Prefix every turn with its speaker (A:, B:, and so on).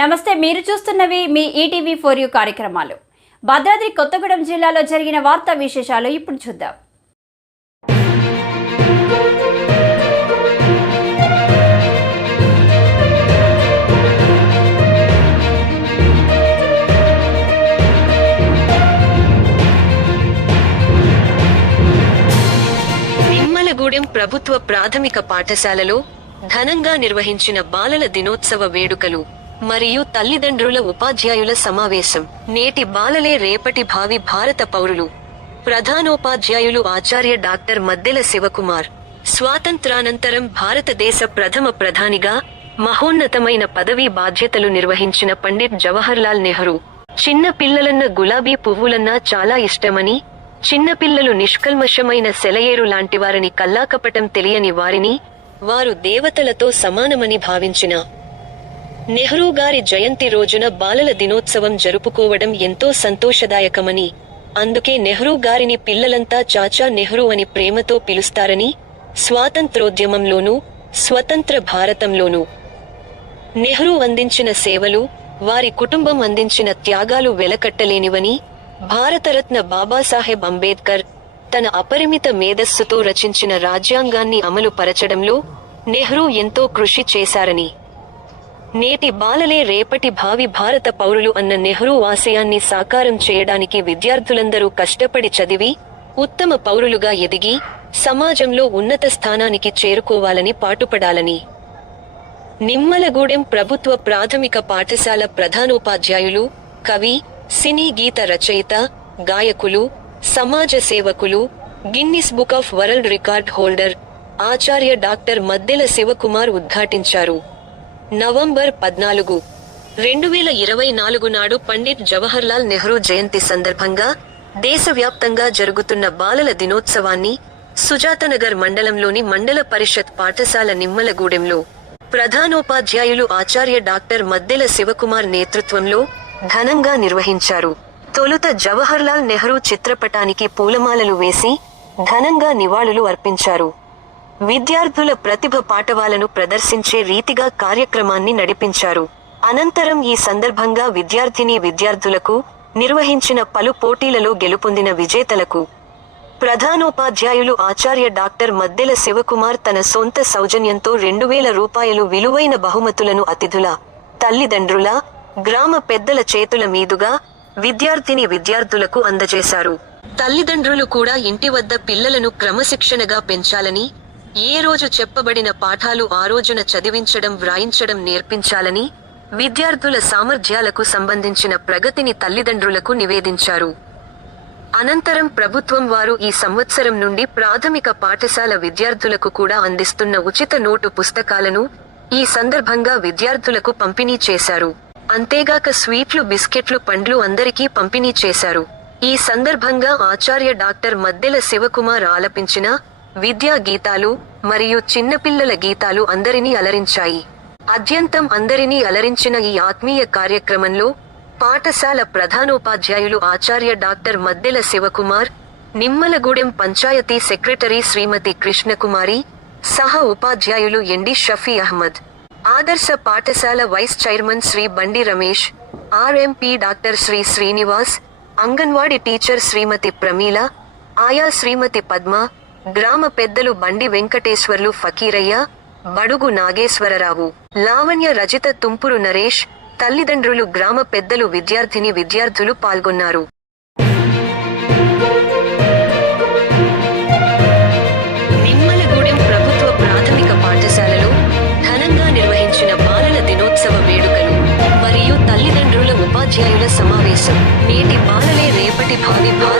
A: నమస్తే మీరు చూస్తున్నవి మీ ఈటీవీ ఫోర్ యూ కార్యక్రమాలు. భద్రాద్రి కొత్తగూడెం జిల్లాలో జరిగిన వార్తా విశేషాలు ఇప్పుడు చూద్దాం.
B: నిమ్మలగూడెం ప్రభుత్వ ప్రాథమిక పాఠశాలలో ఘనంగా నిర్వహించిన బాలల దినోత్సవ వేడుకలు మరియు తల్లిదండ్రుల ఉపాధ్యాయుల సమావేశం. నేటి బాలలే రేపటి భావి భారత పౌరులు. ప్రధానోపాధ్యాయులు ఆచార్య డాక్టర్ మద్దెల శివకుమార్. స్వాతంత్రానంతరం భారతదేశ ప్రథమ ప్రధానిగా మహోన్నతమైన పదవీ బాధ్యతలు నిర్వహించిన పండిట్ జవహర్లాల్ నెహ్రూ. చిన్న పిల్లలన్న గులాబీ పువ్వులన్నా చాలా ఇష్టమని చిన్నపిల్లలు నిష్కల్మషమైన సెలయేరు లాంటివారని కల్లాకపటం తెలియని వారిని వారు దేవతలతో సమానమని భావించిన నెహ్రూ గారి జయంతి రోజున బాలల దినోత్సవం జరుపుకోవడం ఎంతో సంతోషదాయకమని అందుకే నెహ్రూ గారిని పిల్లలంతా చాచా నెహ్రూ అని ప్రేమతో పిలుస్తారని స్వాతంత్రోద్యమంలోనూ స్వతంత్ర భారతంలోనూ. నెహ్రూ అందించిన సేవలు వారి కుటుంబం అందించిన త్యాగాలు వెలకట్టలేనివని భారతరత్న బాబాసాహెబ్ అంబేద్కర్ తన అపరిమిత మేధస్సుతో రచించిన రాజ్యాంగాన్ని అమలు పరచడంలో నెహ్రూ ఎంతో కృషి చేశారని. నేటి బాలలే రేపటి భావి భారత పౌరులు అన్న నెహ్రూ ఆశయాన్ని సాకారం చేయడానికి విద్యార్థులందరూ కష్టపడి చదివి ఉత్తమ పౌరులుగా ఎదిగి సమాజంలో ఉన్నత స్థానానికి చేరుకోవాలని పాటుపడాలని. నిమ్మలగూడెం ప్రభుత్వ ప్రాథమిక పాఠశాల ప్రధానోపాధ్యాయులు కవి సినీ గీత రచయిత గాయకులు సమాజ సేవకులు Guinness book of world record holder Acharya doctor Maddela Sivakumar ఉద్ఘాటించారు. నవంబర్ పద్నాలుగు. రెండు వేల ఇరవై నాలుగు నాడు పండిట్ జవహర్లాల్ నెహ్రూ జయంతి సందర్భంగా దేశవ్యాప్తంగా జరుగుతున్న బాలల దినోత్సవాన్ని సుజాతనగర్ మండలంలోని మండల పరిషత్ పాఠశాల నిమ్మలగూడెంలో ప్రధానోపాధ్యాయులు ఆచార్య డాక్టర్ మద్దెల శివకుమార్ నేతృత్వంలో ఘనంగా నిర్వహించారు. తొలుత జవహర్లాల్ నెహ్రూ చిత్రపటానికి పూలమాలలు వేసి ఘనంగా నివాళులు అర్పించారు. విద్యార్థుల ప్రతిభ పాఠవాలను ప్రదర్శించే రీతిగా కార్యక్రమాన్ని నడిపించారు. అనంతరం ఈ సందర్భంగా విద్యార్థిని విద్యార్థులకు నిర్వహించిన పలు పోటీలలో గెలుపొందిన విజేతలకు ప్రధానోపాధ్యాయులు ఆచార్య డాక్టర్ మద్దెల శివకుమార్ తన సొంత సౌజన్యంతో రెండు వేల రూపాయలు విలువైన బహుమతులను అతిథుల తల్లిదండ్రుల గ్రామ పెద్దల చేతుల మీదుగా విద్యార్థిని విద్యార్థులకు అందజేశారు. తల్లిదండ్రులు కూడా ఇంటి వద్ద పిల్లలను క్రమశిక్షణగా పెంచాలని ఏ రోజు చెప్పబడిన పాఠాలు ఆ రోజున చదివించడం వ్రాయించడం నేర్పించాలని విద్యార్థుల సామర్థ్యాలకు సంబంధించిన ప్రగతిని తల్లిదండ్రులకు నివేదించారు. అనంతరం ప్రభుత్వం వారు ఈ సంవత్సరం నుండి ప్రాథమిక పాఠశాల విద్యార్థులకు కూడా అందిస్తున్న ఉచిత నోటు పుస్తకాలను ఈ సందర్భంగా విద్యార్థులకు పంపిణీ చేశారు. అంతేగాక స్వీట్లు బిస్కెట్లు పండ్లు అందరికీ పంపిణీ చేశారు. ఈ సందర్భంగా ఆచార్య డాక్టర్ మద్దెల శివకుమార్ ఆలపించిన విద్యా గీతాలు మరియు చిన్నపిల్లల గీతాలు అందరినీ అలరించాయి. అద్యంతం అందరినీ అలరించిన ఈ ఆత్మీయ కార్యక్రమంలో పాఠశాల ప్రధానోపాధ్యాయులు ఆచార్య డాక్టర్ మద్దెల శివకుమార్ నిమ్మలగూడెం పంచాయతీ సెక్రటరీ శ్రీమతి కృష్ణకుమారి సహ ఉపాధ్యాయులు ఎండి షఫీ అహ్మద్ ఆదర్శ పాఠశాల vice chairman Sri Bandi Ramesh RMP doctor Sri Srinivas Anganwadi teacher Srimathi Pramila ఆయా శ్రీమతి పద్మ గ్రామ పెద్దలు బండి వెంకటేశ్వర్లు ఫకీరయ్య బడుగు నాగేశ్వరరావు లావణ్య రజిత తుంపురు నరేష్ తల్లిదండ్రులు గ్రామ పెద్దలు విద్యార్థిని విద్యార్థులు పాల్గొన్నారు. నిమ్మలగూడెం ప్రభుత్వ ప్రాథమిక పాఠశాలలో ఘనంగా నిర్వహించిన బాలల దినోత్సవ వేడుకలు మరియు తల్లిదండ్రుల ఉపాధ్యాయుల సమావేశం నేటి బాలలే రేపటి భావి భారత